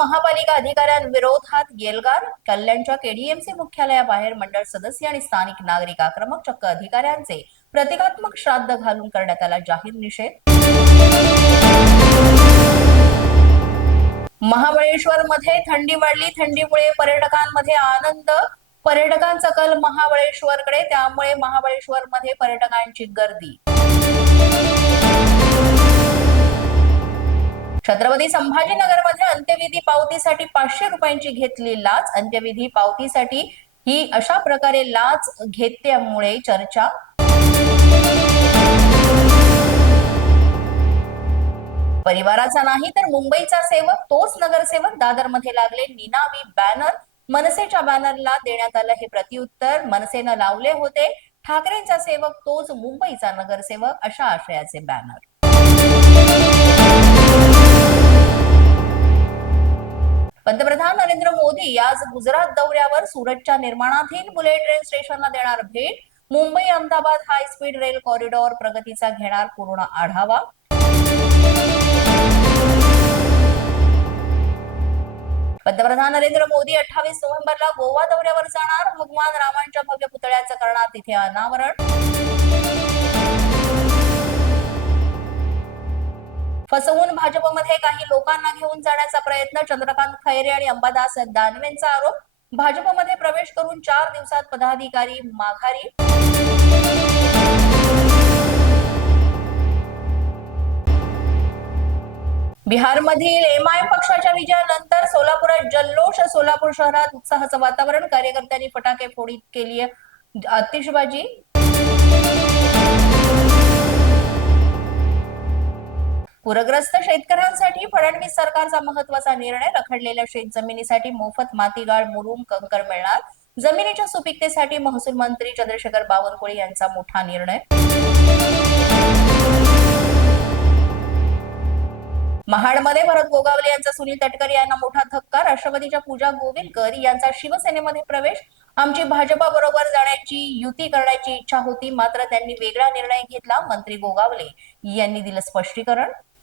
महापालिका अधिकाऱ्यांविरोधात गेलगार कल्याणच्या केडीएमसी मुख्यालयाबाहेर मंडळ सदस्य आणि स्थानिक नागरिक आक्रमक चक्क अधिकाऱ्यांचे प्रतिकात्मक श्राद्ध घालून करण्यात आला जाहीर निषेध. महाबळेश्वर मध्ये थंडी वाढली. थंडीमुळे पर्यटकांमध्ये आनंद. पर्यटकांचा कल महाबळेश्वरकडे त्यामुळे महाबळेश्वर मध्ये पर्यटकांची गर्दी. छत्रपती संभाजीनगरमध्ये अंत्यविधी पावतीसाठी पाचशे रुपयांची घेतली लाच. अंत्यविधी पावतीसाठी ही अशा प्रकारे लाच घेतल्यामुळे चर्चा परिवाराचा नाही तर मुंबईचा सेवक तोच नगरसेवक दादरमध्ये लागले. निनावी बॅनर मनसेच्या बॅनरला देण्यात आलं हे प्रत्युत्तर. मनसेनं लावले होते. ठाकरेंचा सेवक तोच मुंबईचा नगरसेवक अशा आशयाचे बॅनर मोदी आज गुजरात दौऱ्यावर सुरतच्या निर्माणाधीन बुलेट ट्रेन स्टेशनला देणार भेट. Mumbai Ahmedabad high speed rail corridor प्रगतीचा घेणार पूर्ण आढावा. पंतप्रधान नरेंद्र मोदी अठ्ठावीस नोव्हेंबरला गोवा दौऱ्यावर जाणार. भगवान रामांच्या भव्य पुतळ्याचं करणार तिथे अनावरण. फसवून भाजपमध्ये काही लोकांना घेऊन जाण्याचा प्रयत्न चंद्रकांत खैरे आणि अंबादास दानवेंचा आरोप. भाजपमध्ये प्रवेश करून चार दिवसात पदाधिकारी माघारी. बिहारमधील एमआय पक्षाच्या विजयानंतर सोलापुरात जल्लोष सोलापूर शहरात उत्साहाचं वातावरण. कार्यकर्त्यांनी फटाके फोडीत केली आतिषबाजी पूरग्रस्त शेतकऱ्यांसाठी फडणवीस सरकारचा महत्त्वाचा निर्णय. रखडलेल्या शेत जमिनीसाठी मोफत मातीगाळ मुरुम कंकर मिळणार. जमिनीच्या सुपीकतेसाठी महसूल मंत्री चंद्रशेखर बावनकुळे यांचा मोठा निर्णय. महाडमध्ये भरत गोगावले यांचा सुनील तटकरे यांना मोठा धक्का. राष्ट्रवादीच्या पूजा गोविलकर यांचा शिवसेनेमध्ये प्रवेश. आमची भाजपा बरोबर जाण्याची युती करण्याची इच्छा होती मात्र त्यांनी वेगळा निर्णय घेतला. मंत्री गोगावले यांनी दिलं स्पष्टीकरण.